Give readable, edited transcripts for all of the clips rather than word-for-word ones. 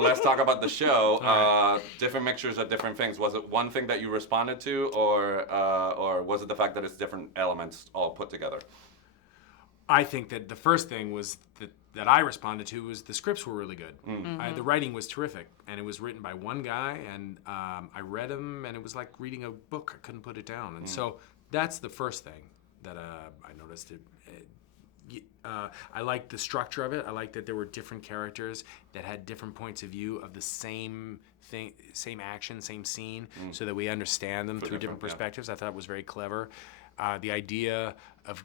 Let's talk about the show. Different mixtures of different things. Was it one thing that you responded to, or was it the fact that it's different elements all put together? I think that the first thing was that I responded to was the scripts were really good. The writing was terrific, and it was written by one guy, and I read them, and it was like reading a book. I couldn't put it down, and so that's the first thing that I noticed. I liked the structure of it. I liked that there were different characters that had different points of view of the same thing, same action, same scene, so that we understand them through different perspectives. I thought it was very clever. The idea of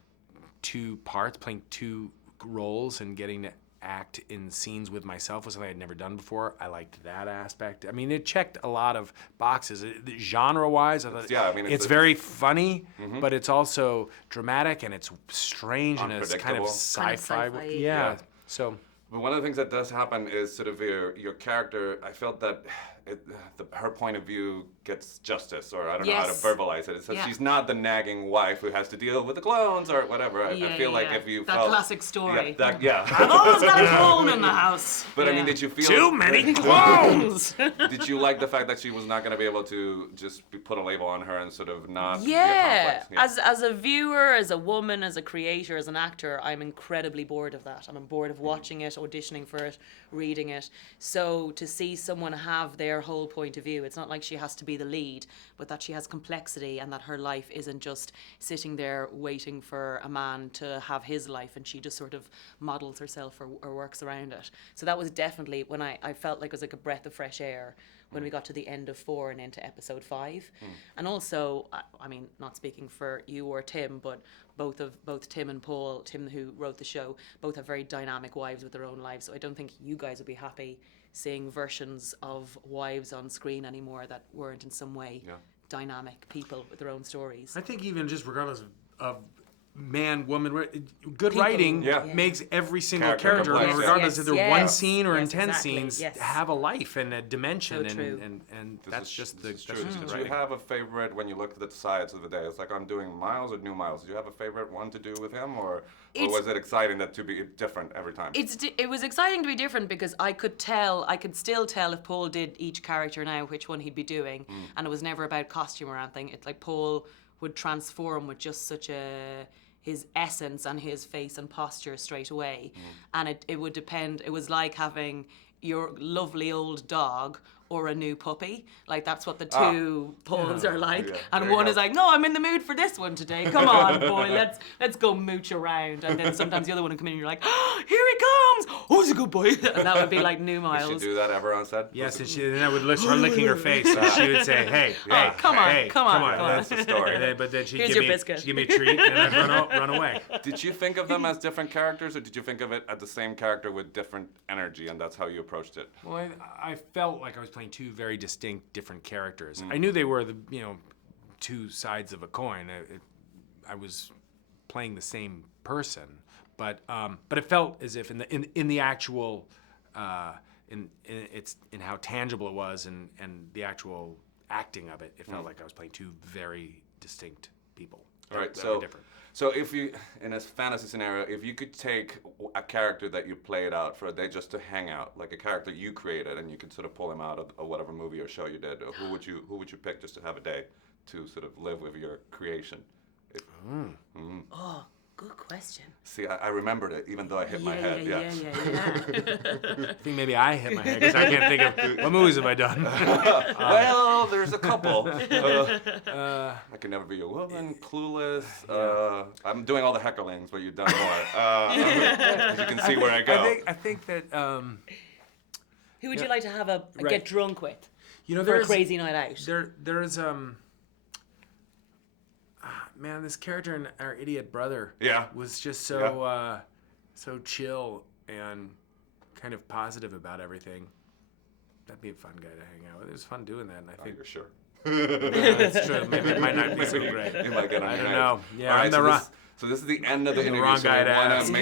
two parts, playing two roles and getting to act in scenes with myself was something I'd never done before. I liked that aspect. I mean, it checked a lot of boxes. Genre-wise, I thought it's very funny, but it's also dramatic and it's strange and it's kind of sci-fi. Yeah. So. But one of the things that does happen is sort of your character. I felt that her point of view gets justice, or I don't know how to verbalize it. It's that she's not the nagging wife who has to deal with the clones or whatever. I feel like if you that classic story. I've always got a clone in the house. But I mean, did you feel too many clones? Did you like the fact that she was not going to be able to just put a label on her and sort of not be a conflict? As a viewer, as a woman, as a creator, as an actor, I'm incredibly bored of that. I'm bored of watching it, auditioning for it, reading it. So to see someone have their whole point of view, it's not like she has to be the lead, but that she has complexity and that her life isn't just sitting there waiting for a man to have his life, and she just sort of models herself or works around it. So that was definitely when I felt like it was like a breath of fresh air when we got to the end of 4 and into episode 5. And also, I mean, not speaking for you or Tim, but both Tim and Paul, Tim who wrote the show, both have very dynamic wives with their own lives. So I don't think you guys would be happy seeing versions of wives on screen anymore that weren't in some way dynamic people with their own stories. I think even just regardless of man, woman, good writing makes every single character, regardless if they're one scene or in 10 scenes, have a life and a dimension, and that's just the Did you have a favorite when you looked at the sides of the day? It's like, I'm doing Miles or New Miles. Did you have a favorite one to do with him, or was it exciting to be different every time? It was exciting to be different because I could still tell if Paul did each character now which one he'd be doing, and it was never about costume or anything. It's like Paul would transform with just such his essence and his face and posture straight away. And it would depend. It was like having your lovely old dog or a new puppy. Like, that's what the two Pauls are like. And one is like, no, I'm in the mood for this one today. Come on, boy, let's go mooch around. And then sometimes the other one would come in and you're like, oh, here he comes. Oh, he's a good boy. And that would be like New Miles. Did she do that ever on set? Yes, and that would her licking her face. And she would say, hey, come on. That's the story. But then she'd give me a treat and I'd run away. Did you think of them as different characters, or did you think of it as the same character with different energy, and that's how you approached it? Well, I felt like I was playing two very distinct, different characters. I knew they were the two sides of a coin. I was playing the same person, but it felt as if in the actual in how tangible it was and the actual acting of it, it felt like I was playing two very distinct people. All right, that were different. So if you, in a fantasy scenario, if you could take a character that you played out for a day just to hang out, like a character you created, and you could sort of pull him out of whatever movie or show you did, who would you pick just to have a day to sort of live with your creation? Oh, good question. See, I remembered it, even though I hit my head. Yeah. I think maybe I hit my head because I can't think of what movies have I done. Well, there's a couple. I Can Never Be Your Woman, Clueless. I'm doing all the hecklings, but you've done more. As you can see where I go. I think that. Who would you like to have a get drunk with? For a crazy night out. There's man, this character in Our Idiot Brother was just so so chill and kind of positive about everything. That'd be a fun guy to hang out with. It was fun doing that, and I think you're sure. That's true. Maybe it might not be so great. You might get on I your don't head. know. Yeah, All I'm the wrong. So this is the end of the interview. Wrong so guy to ask.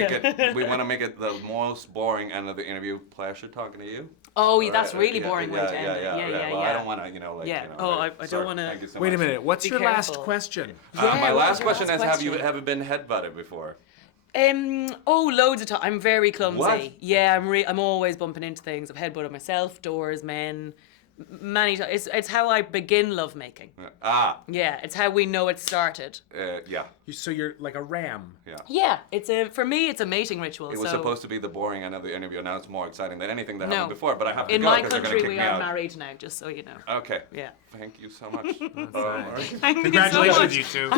we want to make it the most boring end of the interview. Pleasure talking to you. Oh, that's really boring way to end it. Yeah. Well, I don't want to, I don't want to. Thank you so Wait much. a minute. What's your careful. last question? My last question is: Have you ever been headbutted before? Loads of time. I'm very clumsy. What? Yeah, I'm always bumping into things. I've headbutted myself, doors, men, many times. It's how I begin lovemaking. Yeah, it's how we know it started. Yeah. So you're like a ram. Yeah. Yeah, for me, it's a mating ritual. It was supposed to be the boring end of the interview, and now it's more exciting than anything that No. happened before. But I have to In go my because they're going to country, kick we me are out. married now, just so you know. Okay. Yeah. Thank you so much. Thank you so Congratulations, much. you two.